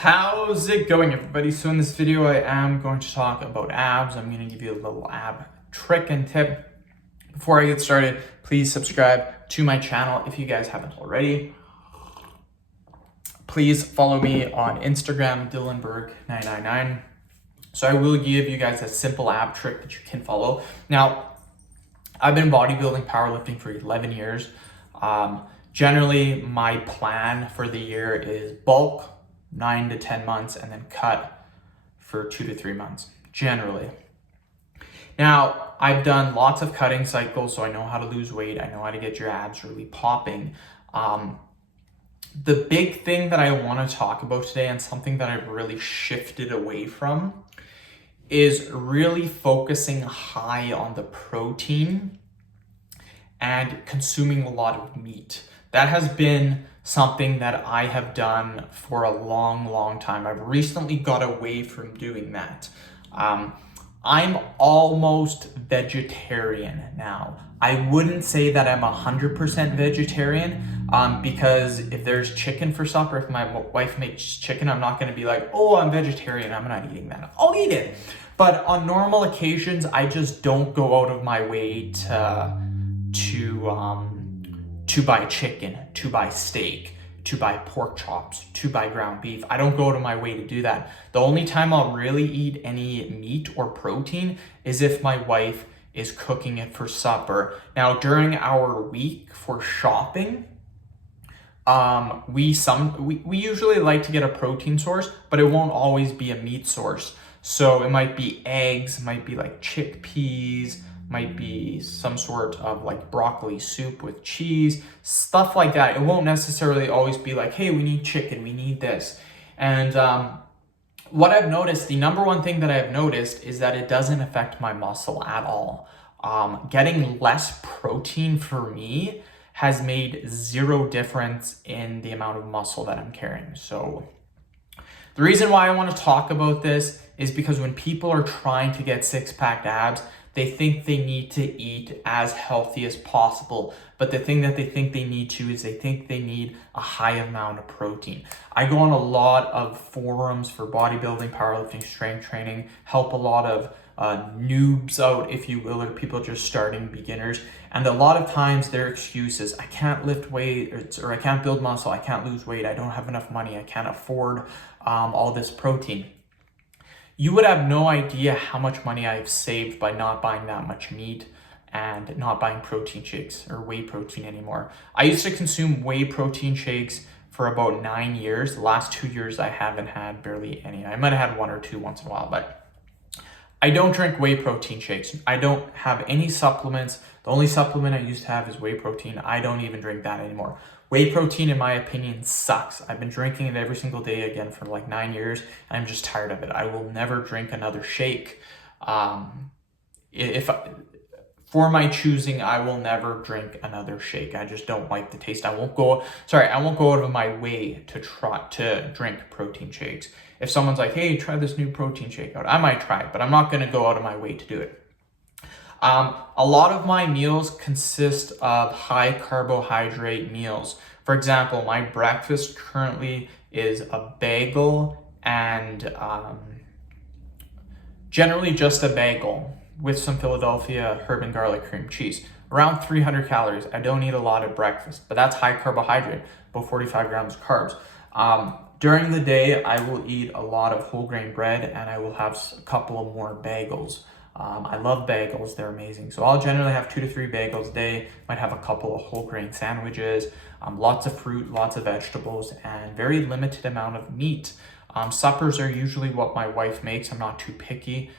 How's it going, everybody? So in this video, I am going to talk about abs. I'm going to give you a little ab trick and tip. Before I get started, please subscribe to my channel if you guys haven't already. Please follow me on Instagram, Dylanberg999. So I will give you guys a simple ab trick that you can follow. Now, I've been bodybuilding, powerlifting for 11 years. Generally, my plan for the year is bulk, 9 to 10 months, and then cut for 2 to 3 months, generally. Now, I've done lots of cutting cycles, so I know how to lose weight. I know how to get your abs really popping. The big thing that I want to talk about today, and something that I've really shifted away from, is really focusing high on the protein and consuming a lot of meat. That has been something that I have done for a long time. I've recently got away from doing that. I'm almost vegetarian now. I wouldn't say that I'm 100% vegetarian because if there's chicken for supper, if my wife makes chicken, I'm not going to be like, oh, I'm vegetarian, I'm not eating that. I'll eat it. But on normal occasions, I just don't go out of my way to buy chicken, to buy steak, to buy pork chops, to buy ground beef. I don't go out of my way to do that. The only time I'll really eat any meat or protein is if my wife is cooking it for supper. Now, during our week for shopping, we usually like to get a protein source, but it won't always be a meat source. So it might be eggs, might be like chickpeas, might be some sort of like broccoli soup with cheese, stuff like that. It won't necessarily always be like, hey, we need chicken, we need this. And what I've noticed, the number one thing that I've noticed is that it doesn't affect my muscle at all. Getting less protein for me has made zero difference in the amount of muscle that I'm carrying. So the reason why I want to talk about this is because when people are trying to get six-pack abs, they think they need to eat as healthy as possible. But the thing that they think they need to is they think they need a high amount of protein. I go on a lot of forums for bodybuilding, powerlifting, strength training, help a lot of noobs out, if you will, or people just starting, beginners. And a lot of times their excuse is, I can't lift weight, or I can't build muscle, I can't lose weight, I don't have enough money, I can't afford all this protein. You would have no idea how much money I've saved by not buying that much meat and not buying protein shakes or whey protein anymore. I used to consume whey protein shakes for about 9 years. The last 2 years, I haven't had barely any. I might have had 1 or 2 once in a while, but I don't drink whey protein shakes. I don't have any supplements. The only supplement I used to have is whey protein. I don't even drink that anymore. Whey protein, in my opinion, sucks. I've been drinking it every single day again for like 9 years, and I'm just tired of it. I will never drink another shake. For my choosing, I will never drink another shake. I just don't like the taste. I won't go out of my way to drink protein shakes. If someone's like, hey, try this new protein shake out, I might try it, but I'm not gonna go out of my way to do it. A lot of my meals consist of high carbohydrate meals. For example, my breakfast currently is a bagel and generally just a bagel with some Philadelphia herb and garlic cream cheese. Around 300 calories. I don't eat a lot at breakfast, but that's high carbohydrate, about 45 grams of carbs. During the day, I will eat a lot of whole grain bread and I will have a couple of more bagels. I love bagels, they're amazing. So I'll generally have 2 to 3 bagels a day, might have a couple of whole grain sandwiches, lots of fruit, lots of vegetables, and very limited amount of meat. Suppers are usually what my wife makes. I'm not too picky.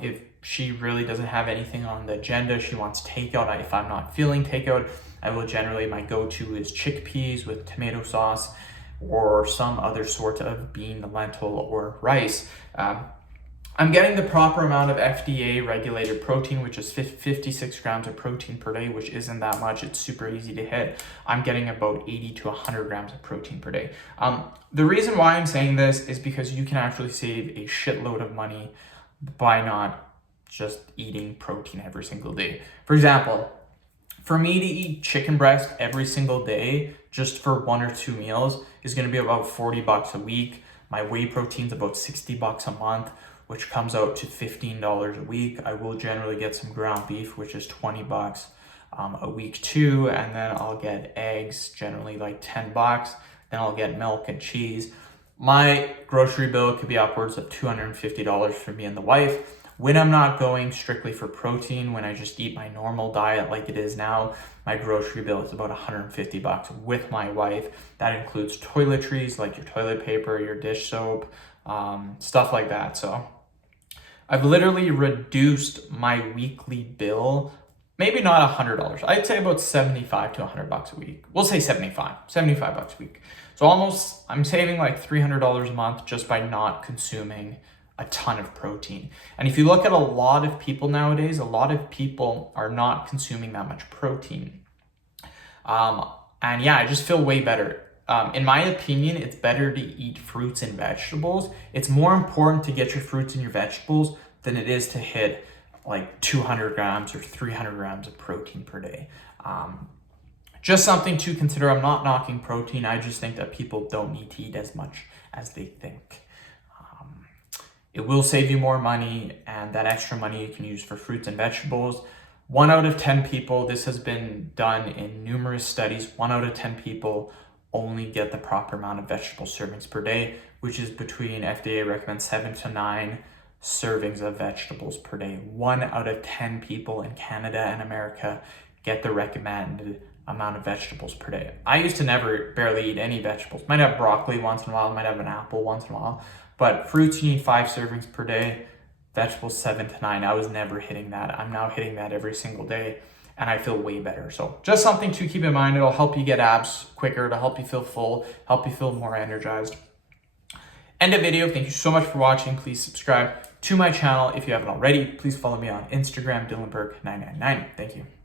If she really doesn't have anything on the agenda, she wants takeout. If I'm not feeling takeout, I will generally, my go-to is chickpeas with tomato sauce or some other sort of bean, lentil, or rice. I'm getting the proper amount of FDA regulated protein, which is 56 grams of protein per day, which isn't that much. It's super easy to hit. I'm getting about 80 to 100 grams of protein per day. The reason why I'm saying this is because you can actually save a shitload of money by not just eating protein every single day. For example, for me to eat chicken breast every single day, just for 1 or 2 meals, is going to be about $40 a week. My whey protein's about $60 a month, which comes out to $15 a week. I will generally get some ground beef, which is $20 a week too, and then I'll get eggs, generally like $10. Then I'll get milk and cheese. My grocery bill could be upwards of $250 for me and the wife. When I'm not going strictly for protein, when I just eat my normal diet like it is now, my grocery bill is about $150 with my wife. That includes toiletries, like your toilet paper, your dish soap, stuff like that. So I've literally reduced my weekly bill, maybe not $100. I'd say about 75 to $100 a week. We'll say 75 bucks a week. So I'm saving like $300 a month just by not consuming a ton of protein. And if you look at a lot of people nowadays, a lot of people are not consuming that much protein. And yeah, I just feel way better. In my opinion, it's better to eat fruits and vegetables. It's more important to get your fruits and your vegetables than it is to hit like 200 grams or 300 grams of protein per day. Just something to consider. I'm not knocking protein. I just think that people don't need to eat as much as they think. It will save you more money, and that extra money you can use for fruits and vegetables. 1 out of 10 people, this has been done in numerous studies, 1 out of 10 people only get the proper amount of vegetable servings per day, which is between, FDA recommends 7 to 9 servings of vegetables per day. 1 out of 10 people in Canada and America get the recommended amount of vegetables per day. I used to barely eat any vegetables. Might have broccoli once in a while, might have an apple once in a while. But fruits, you need 5 servings per day. Vegetables, 7 to 9. I was never hitting that. I'm now hitting that every single day, and I feel way better. So just something to keep in mind. It'll help you get abs quicker, it'll help you feel full, help you feel more energized. End of video. Thank you so much for watching. Please subscribe to my channel if you haven't already. Please follow me on Instagram, Dylanberg999. Thank you.